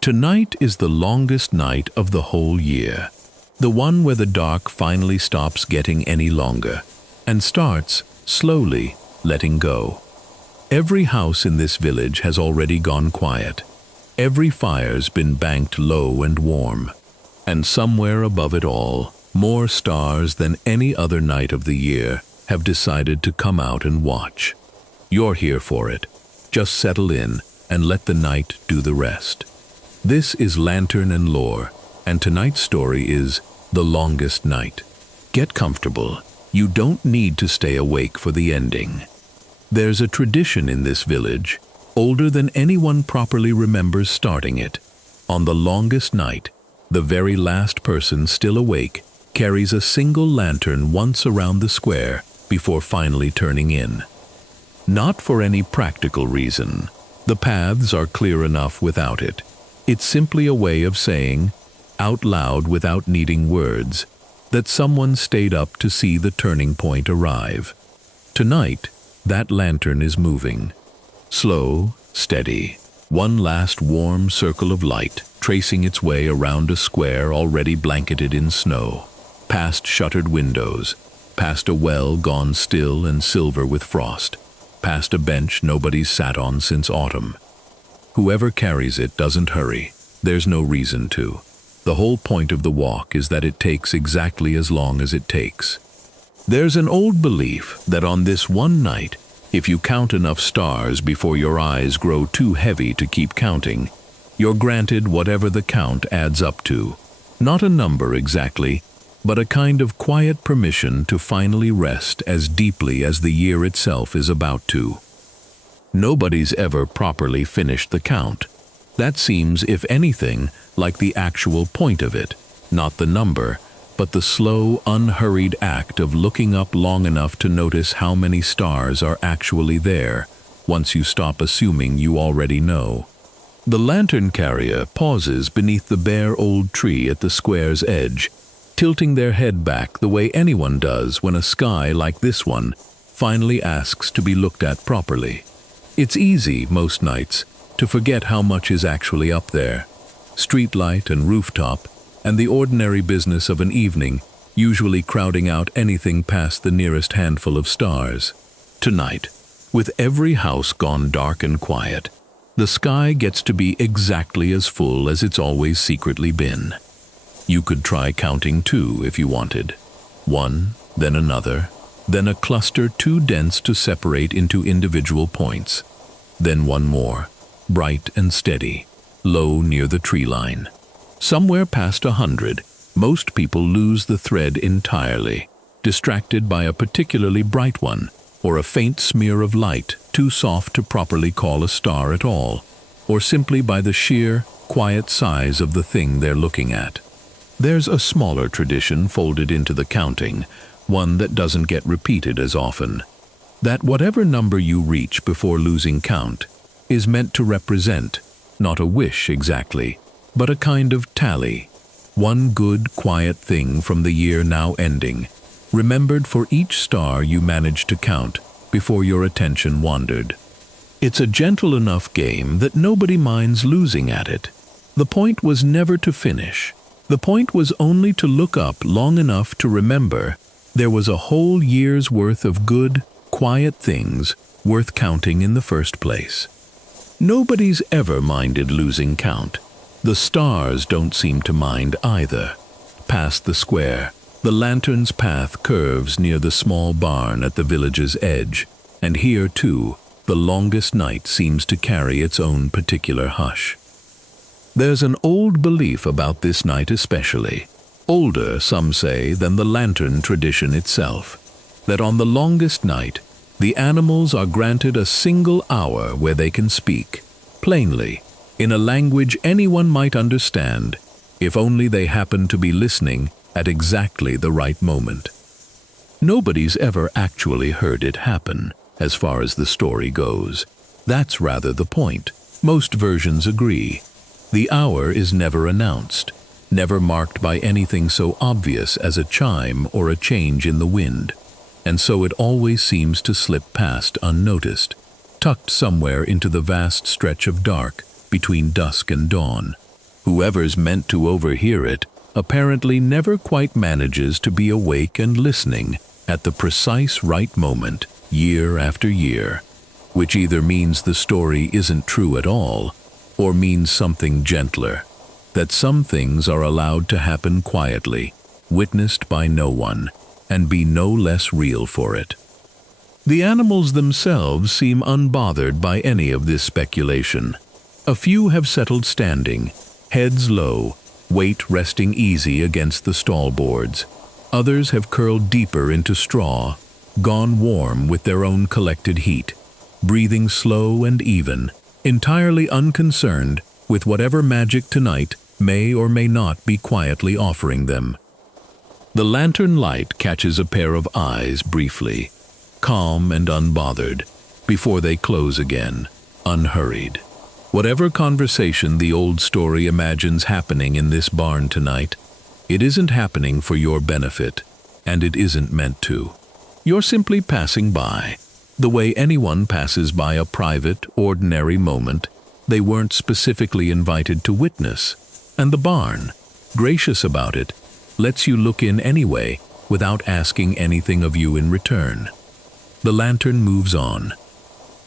Tonight is the longest night of the whole year, the one where the dark finally stops getting any longer and starts, slowly, letting go. Every house in this village has already gone quiet. Every fire's been banked low and warm. And somewhere above it all, more stars than any other night of the year have decided to come out and watch. You're here for it. Just settle in and let the night do the rest. This is Lantern and Lore, and tonight's story is The Longest Night. Get comfortable. You don't need to stay awake for the ending. There's a tradition in this village, older than anyone properly remembers starting it. On the longest night, the very last person still awake carries a single lantern once around the square before finally turning in. Not for any practical reason. The paths are clear enough without it. It's simply a way of saying, out loud without needing words, that someone stayed up to see the turning point arrive. Tonight, that lantern is moving. Slow, steady, one last warm circle of light tracing its way around a square already blanketed in snow, past shuttered windows, past a well gone still and silver with frost, past a bench nobody's sat on since autumn. Whoever carries it doesn't hurry. There's no reason to. The whole point of the walk is that it takes exactly as long as it takes. There's an old belief that on this one night, if you count enough stars before your eyes grow too heavy to keep counting, you're granted whatever the count adds up to. Not a number exactly, but a kind of quiet permission to finally rest as deeply as the year itself is about to. Nobody's ever properly finished the count. That seems, if anything, like the actual point of it, not the number, but the slow, unhurried act of looking up long enough to notice how many stars are actually there, once you stop assuming you already know. The lantern carrier pauses beneath the bare old tree at the square's edge, tilting their head back the way anyone does when a sky like this one finally asks to be looked at properly. It's easy, most nights, to forget how much is actually up there. Streetlight and rooftop, and the ordinary business of an evening, usually crowding out anything past the nearest handful of stars. Tonight, with every house gone dark and quiet, the sky gets to be exactly as full as it's always secretly been. You could try counting two if you wanted. One, then another, then a cluster too dense to separate into individual points. Then one more, bright and steady, low near the tree line. Somewhere past 100, most people lose the thread entirely, distracted by a particularly bright one, or a faint smear of light too soft to properly call a star at all, or simply by the sheer, quiet size of the thing they're looking at. There's a smaller tradition folded into the counting, one that doesn't get repeated as often. That whatever number you reach before losing count is meant to represent, not a wish exactly, but a kind of tally. One good, quiet thing from the year now ending, remembered for each star you managed to count before your attention wandered. It's a gentle enough game that nobody minds losing at it. The point was never to finish. The point was only to look up long enough to remember there was a whole year's worth of good, quiet things worth counting in the first place. Nobody's ever minded losing count. The stars don't seem to mind either. Past the square, the lantern's path curves near the small barn at the village's edge, and here, too, the longest night seems to carry its own particular hush. There's an old belief about this night especially, older, some say, than the lantern tradition itself, that on the longest night, the animals are granted a single hour where they can speak, plainly, in a language anyone might understand, if only they happen to be listening at exactly the right moment. Nobody's ever actually heard it happen, as far as the story goes. That's rather the point. Most versions agree. The hour is never announced, never marked by anything so obvious as a chime or a change in the wind, and so it always seems to slip past unnoticed, tucked somewhere into the vast stretch of dark between dusk and dawn. Whoever's meant to overhear it apparently never quite manages to be awake and listening at the precise right moment, year after year, which either means the story isn't true at all, or means something gentler, that some things are allowed to happen quietly, witnessed by no one, and be no less real for it. The animals themselves seem unbothered by any of this speculation. A few have settled standing, heads low, weight resting easy against the stall boards. Others have curled deeper into straw, gone warm with their own collected heat, breathing slow and even, entirely unconcerned with whatever magic tonight may or may not be quietly offering them. The lantern light catches a pair of eyes briefly, calm and unbothered, before they close again, unhurried. Whatever conversation the old story imagines happening in this barn tonight, it isn't happening for your benefit, and it isn't meant to. You're simply passing by, the way anyone passes by a private, ordinary moment they weren't specifically invited to witness, and the barn, gracious about it, lets you look in anyway without asking anything of you in return. The lantern moves on.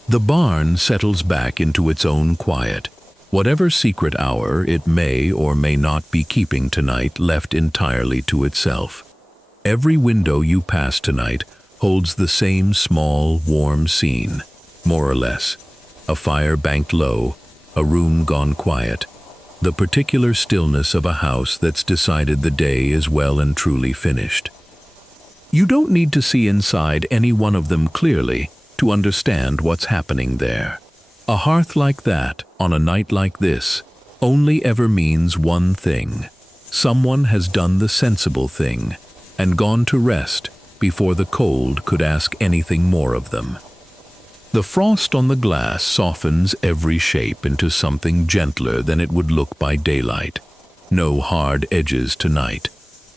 The barn settles back into its own quiet, whatever secret hour it may or may not be keeping tonight left entirely to itself. Every window you pass tonight holds the same small, warm scene, more or less. A fire banked low, a room gone quiet, the particular stillness of a house that's decided the day is well and truly finished. You don't need to see inside any one of them clearly to understand what's happening there. A hearth like that, on a night like this, only ever means one thing. Someone has done the sensible thing and gone to rest before the cold could ask anything more of them. The frost on the glass softens every shape into something gentler than it would look by daylight. No hard edges tonight,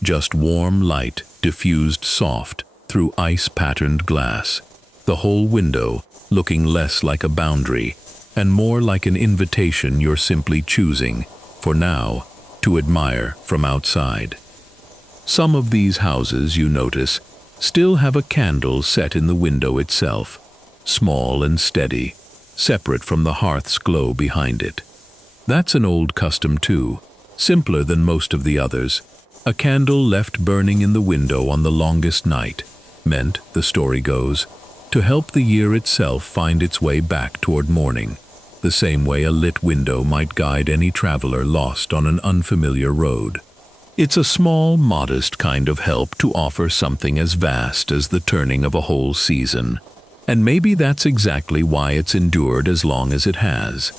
just warm light diffused soft through ice-patterned glass, the whole window looking less like a boundary and more like an invitation you're simply choosing, for now, to admire from outside. Some of these houses, you notice, still have a candle set in the window itself, small and steady, separate from the hearth's glow behind it. That's an old custom too, simpler than most of the others. A candle left burning in the window on the longest night, meant, the story goes, to help the year itself find its way back toward morning, the same way a lit window might guide any traveler lost on an unfamiliar road. It's a small, modest kind of help to offer something as vast as the turning of a whole season, and maybe that's exactly why it's endured as long as it has.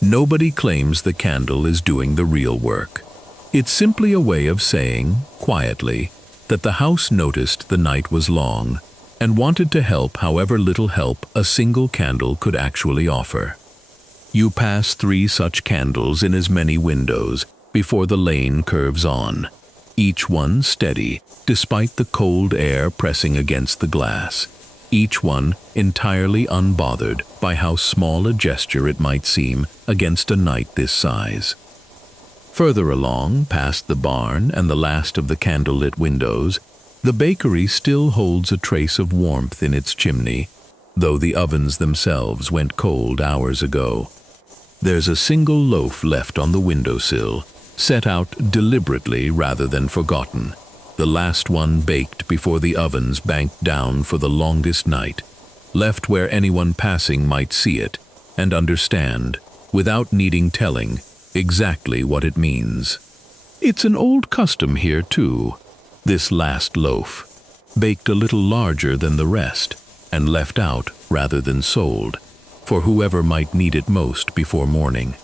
Nobody claims the candle is doing the real work. It's simply a way of saying, quietly, that the house noticed the night was long and wanted to help however little help a single candle could actually offer. You pass 3 such candles in as many windows before the lane curves on, each one steady despite the cold air pressing against the glass, each one entirely unbothered by how small a gesture it might seem against a night this size. Further along, past the barn and the last of the candlelit windows, the bakery still holds a trace of warmth in its chimney, though the ovens themselves went cold hours ago. There's a single loaf left on the windowsill, set out deliberately rather than forgotten, the last one baked before the ovens banked down for the longest night, left where anyone passing might see it and understand, without needing telling, exactly what it means. It's an old custom here too, this last loaf, baked a little larger than the rest and left out rather than sold, for whoever might need it most before morning.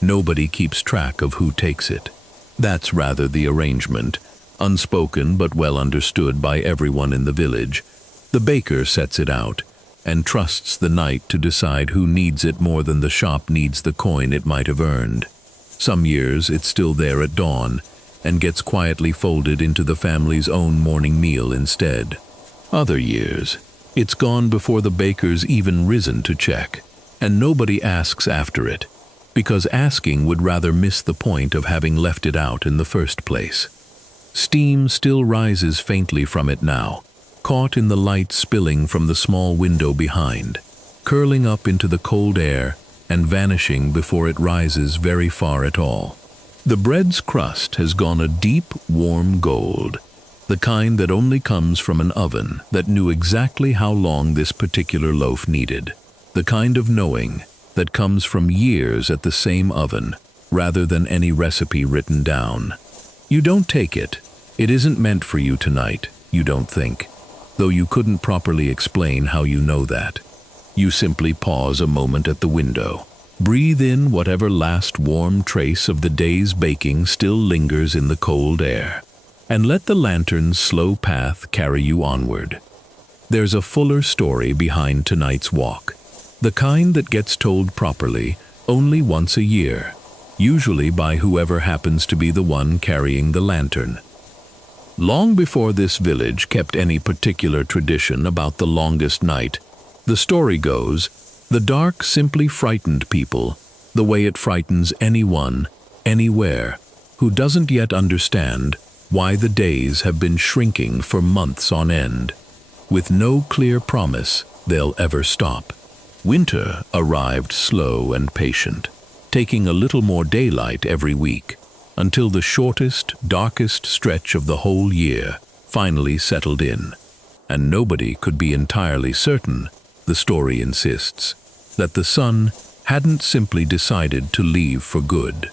Nobody keeps track of who takes it. That's rather the arrangement, unspoken but well understood by everyone in the village. The baker sets it out and trusts the night to decide who needs it more than the shop needs the coin it might have earned. Some years it's still there at dawn and gets quietly folded into the family's own morning meal instead. Other years, it's gone before the baker's even risen to check, and nobody asks after it, because asking would rather miss the point of having left it out in the first place. Steam still rises faintly from it now, caught in the light spilling from the small window behind, curling up into the cold air and vanishing before it rises very far at all. The bread's crust has gone a deep, warm gold, the kind that only comes from an oven that knew exactly how long this particular loaf needed, the kind of knowing that comes from years at the same oven rather than any recipe written down. You don't take it. It isn't meant for you tonight, you don't think, though you couldn't properly explain how you know that. You simply pause a moment at the window, breathe in whatever last warm trace of the day's baking still lingers in the cold air, and let the lantern's slow path carry you onward. There's a fuller story behind tonight's walk, the kind that gets told properly only once a year, usually by whoever happens to be the one carrying the lantern. Long before this village kept any particular tradition about the longest night, the story goes, the dark simply frightened people, the way it frightens anyone, anywhere, who doesn't yet understand why the days have been shrinking for months on end, with no clear promise they'll ever stop. Winter arrived slow and patient, taking a little more daylight every week, until the shortest, darkest stretch of the whole year finally settled in, and nobody could be entirely certain, the story insists, that the sun hadn't simply decided to leave for good.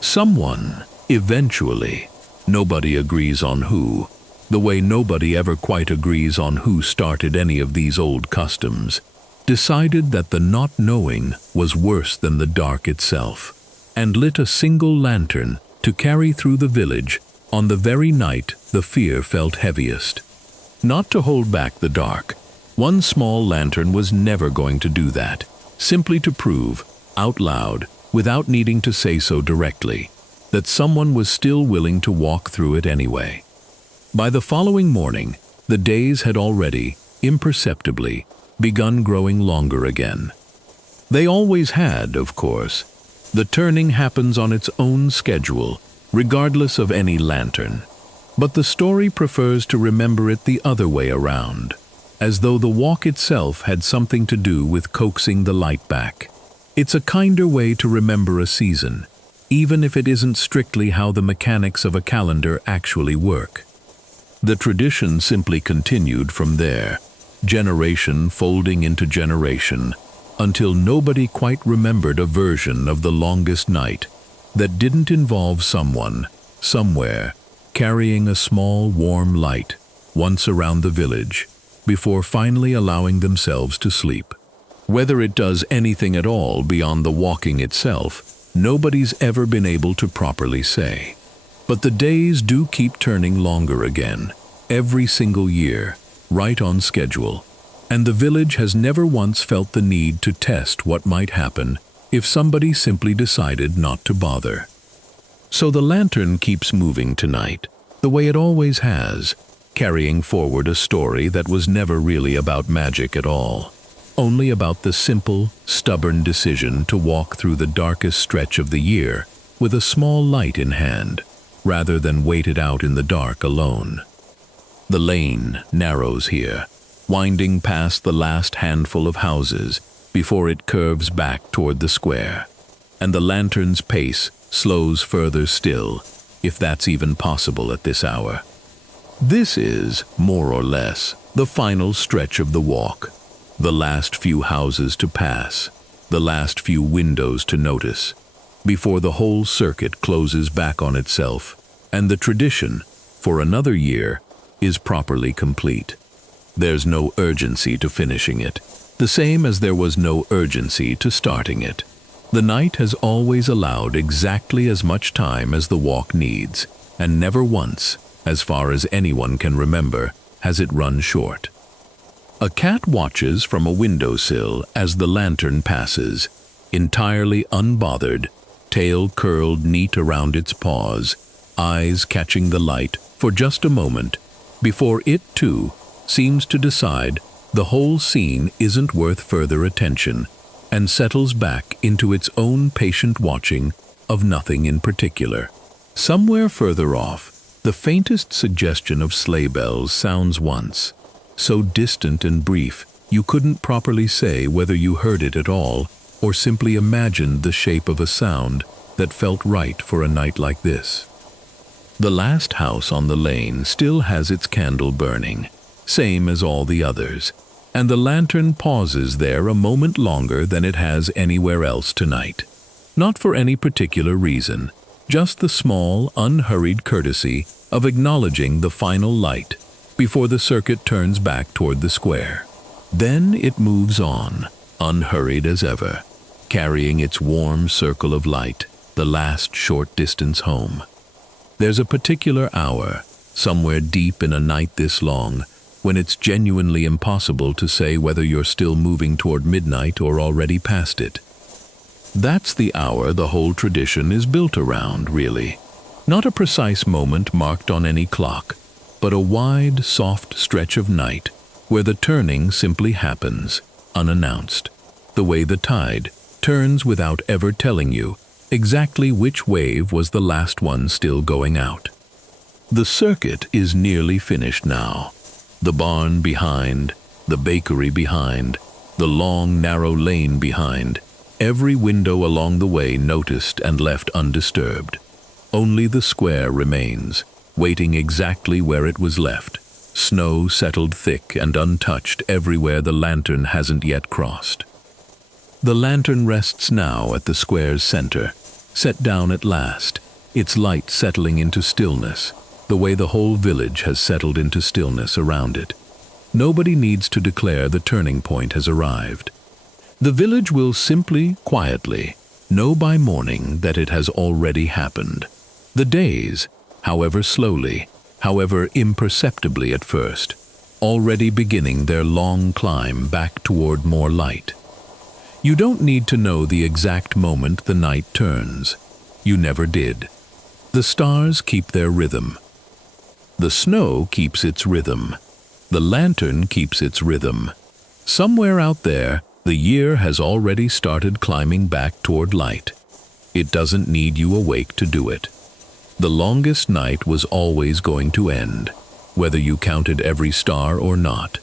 Someone, eventually, nobody agrees on who, the way nobody ever quite agrees on who started any of these old customs, decided that the not knowing was worse than the dark itself, and lit a single lantern to carry through the village on the very night the fear felt heaviest. Not to hold back the dark, one small lantern was never going to do that, simply to prove, out loud, without needing to say so directly, that someone was still willing to walk through it anyway. By the following morning, the days had already, imperceptibly, begun growing longer again. They always had, of course. The turning happens on its own schedule, regardless of any lantern. But the story prefers to remember it the other way around, as though the walk itself had something to do with coaxing the light back. It's a kinder way to remember a season, even if it isn't strictly how the mechanics of a calendar actually work. The tradition simply continued from there, generation folding into generation, until nobody quite remembered a version of the longest night that didn't involve someone, somewhere, carrying a small warm light once around the village, before finally allowing themselves to sleep. Whether it does anything at all beyond the walking itself, nobody's ever been able to properly say. But the days do keep turning longer again, every single year, right on schedule, and the village has never once felt the need to test what might happen if somebody simply decided not to bother. So the lantern keeps moving tonight, the way it always has, carrying forward a story that was never really about magic at all, only about the simple, stubborn decision to walk through the darkest stretch of the year with a small light in hand, rather than wait it out in the dark alone. The lane narrows here, winding past the last handful of houses before it curves back toward the square, and the lantern's pace slows further still, if that's even possible at this hour. This is, more or less, the final stretch of the walk, the last few houses to pass, the last few windows to notice, before the whole circuit closes back on itself, and the tradition, for another year, is properly complete. There's no urgency to finishing it, the same as there was no urgency to starting it. The night has always allowed exactly as much time as the walk needs, and never once, as far as anyone can remember, has it run short. A cat watches from a windowsill as the lantern passes, entirely unbothered, tail curled neat around its paws, eyes catching the light for just a moment, before it, too, seems to decide the whole scene isn't worth further attention, and settles back into its own patient watching of nothing in particular. Somewhere further off, the faintest suggestion of sleigh bells sounds once, so distant and brief you couldn't properly say whether you heard it at all or simply imagined the shape of a sound that felt right for a night like this. The last house on the lane still has its candle burning, same as all the others, and the lantern pauses there a moment longer than it has anywhere else tonight. Not for any particular reason, just the small, unhurried courtesy of acknowledging the final light before the circuit turns back toward the square. Then it moves on, unhurried as ever, carrying its warm circle of light the last short distance home. There's a particular hour, somewhere deep in a night this long, when it's genuinely impossible to say whether you're still moving toward midnight or already past it. That's the hour the whole tradition is built around, really. Not a precise moment marked on any clock, but a wide, soft stretch of night where the turning simply happens, unannounced, the way the tide turns without ever telling you exactly which wave was the last one still going out. The circuit is nearly finished now. The barn behind, the bakery behind, the long, narrow lane behind, every window along the way noticed and left undisturbed. Only the square remains, waiting exactly where it was left, snow settled thick and untouched everywhere the lantern hasn't yet crossed. The lantern rests now at the square's center, set down at last, its light settling into stillness, the way the whole village has settled into stillness around it. Nobody needs to declare the turning point has arrived. The village will simply, quietly, know by morning that it has already happened. The days, however slowly, however imperceptibly at first, already beginning their long climb back toward more light. You don't need to know the exact moment the night turns. You never did. The stars keep their rhythm. The snow keeps its rhythm. The lantern keeps its rhythm. Somewhere out there, the year has already started climbing back toward light. It doesn't need you awake to do it. The longest night was always going to end, whether you counted every star or not.